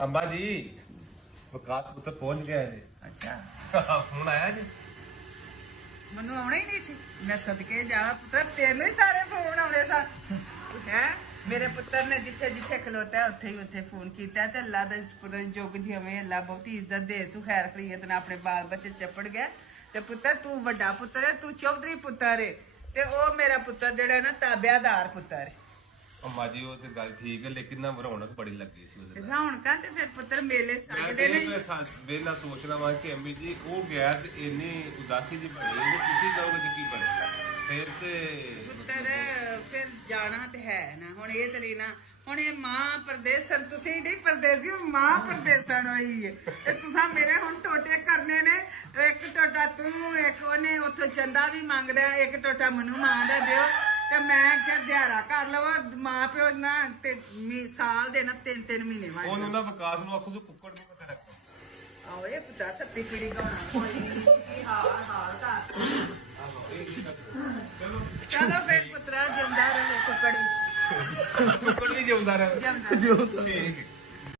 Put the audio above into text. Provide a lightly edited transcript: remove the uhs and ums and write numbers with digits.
अंबा जी विकास पुत्र पहुंच गया है। ਅੱਛਾ फोन आया जी। ਮੈਨੂੰ ਆਉਣਾ ਹੀ ਨਹੀਂ ਸੀ ਮੈਂ ਸਦਕੇ ਜਾ ਪੁੱਤਰ ਤੇਰੇ ਹੀ ਸਾਰੇ ਫੋਨ ਆਉਣੇ ਸਨ ਹੈ ਮੇਰੇ ਪੁੱਤਰ ਨੇ ਜਿੱਥੇ ਜਿੱਥੇ ਖਲੋਤਾ ਉੱਥੇ ਹੀ ਉੱਥੇ ਫੋਨ ਕੀਤਾ ਤੇ ਅੱਲਾ ਦਾ ਸ਼ੁਕਰ ਜੋਗ ਜਿਵੇਂ ਅੱਲਾ ਬਹੁਤੀ ਇੱਜ਼ਤ ਦੇ ਤੂੰ ਖੈਰ ਖਰੀਅਤ ਨਾਲ ਆਪਣੇ ਬਾਲ ਬੱਚੇ ਚੱਪੜ ਗਿਆ ਤੇ ਪੁੱਤਰ ਤੂੰ ਵੱਡਾ ਪੁੱਤਰ ਹੈ ਤੂੰ ਚੌਧਰੀ ਪੁੱਤਰ ਹੈ ਤੇ ਉਹ ਮੇਰਾ ਪੁੱਤਰ ਜਿਹੜਾ ਨਾ ਤਾਬਿਆਦਾਰ ਪੁੱਤਰ ਹੈ अंबा जी वो तो गल ठीक है लेकिन ना रौनक बड़ी लगी सी उस दिन। ਰੌਣਕਾਂ ਤੇ ਫਿਰ ਪੁੱਤਰ ਮੇਲੇ मैं ਸਕਦੇ ਨੇ वेला सोचना वा कि अम्मी जी वो गया ते इन्नी उदासी जी बनी है तुसी जाओगे तो की बनेगा फिर ते ਪੁੱਤਰ ਫਿਰ ਜਾਣਾ ਤੇ ਹੈ ਨਾ ਹੁਣ ਇਹ ਤੇਰੀ ਨਾ ਹੁਣ ਇਹ ਮਾਂ ਪਰਦੇਸਣ ਤੁਸੀਂ ਨਹੀਂ ਪਰਦੇਸੀ ਮਾਂ ਪਰਦੇਸਣ ਹੋਈ ਹੈ ਤੇ ਤੁਸੀਂ ਮੇਰੇ ਹੁਣ ਟੋਟੇ ਕਰਨੇ ਨੇ ਇੱਕ ਟੋਟਾ ਤੂੰ ਇੱਕ ਉਹਨੇ ਉੱਥੋਂ ਚੰਦਾ ਵੀ ਮੰਗਦਾ ਇੱਕ ਟੋਟਾ ਮੈਨੂੰ ਮੰਗਦਾ ਦਿਓ ਤੇ ਮੈਂ ਕਿਹਾ ਦਿਹਾੜਾ ਕਰ ਲਵਾਂ ਮਾਂ ਪਿਓ ਨਾ ਤੇ ਸਾਲ ਦੇ ਨਾ 3-3 ਮਹੀਨੇ ਵਾਂ ਉਹਨੂੰ ਨਾ ਵਿਕਾਸ ਨੂੰ ਆਖੋ ਸੋ ਕੁੱਕੜ ਨਹੀਂ ਪਤਾ ਰੱਖੋ। ਆਓ ਇਹ ਪੁੱਤਾ ਸੱਤੀ ਪੀੜੀ ਗਾਉਣਾ ਕੋਈ ਹਾਲ ਹਾਲ ਦਾ ਆਹੋ ਇਹ ਕੀ ਚਲੋ ਚਲੋ ਫਿਰ ਪੁੱਤਰਾ ਜਿੰਦਾ ਰਹੇ ਕੁਕੜੀ ਕੁੱਕੜ ਨਹੀਂ ਜਿਉਂਦਾ ਰਹੇ ਜਿਉਂਦਾ ਠੀਕ ਹੈ।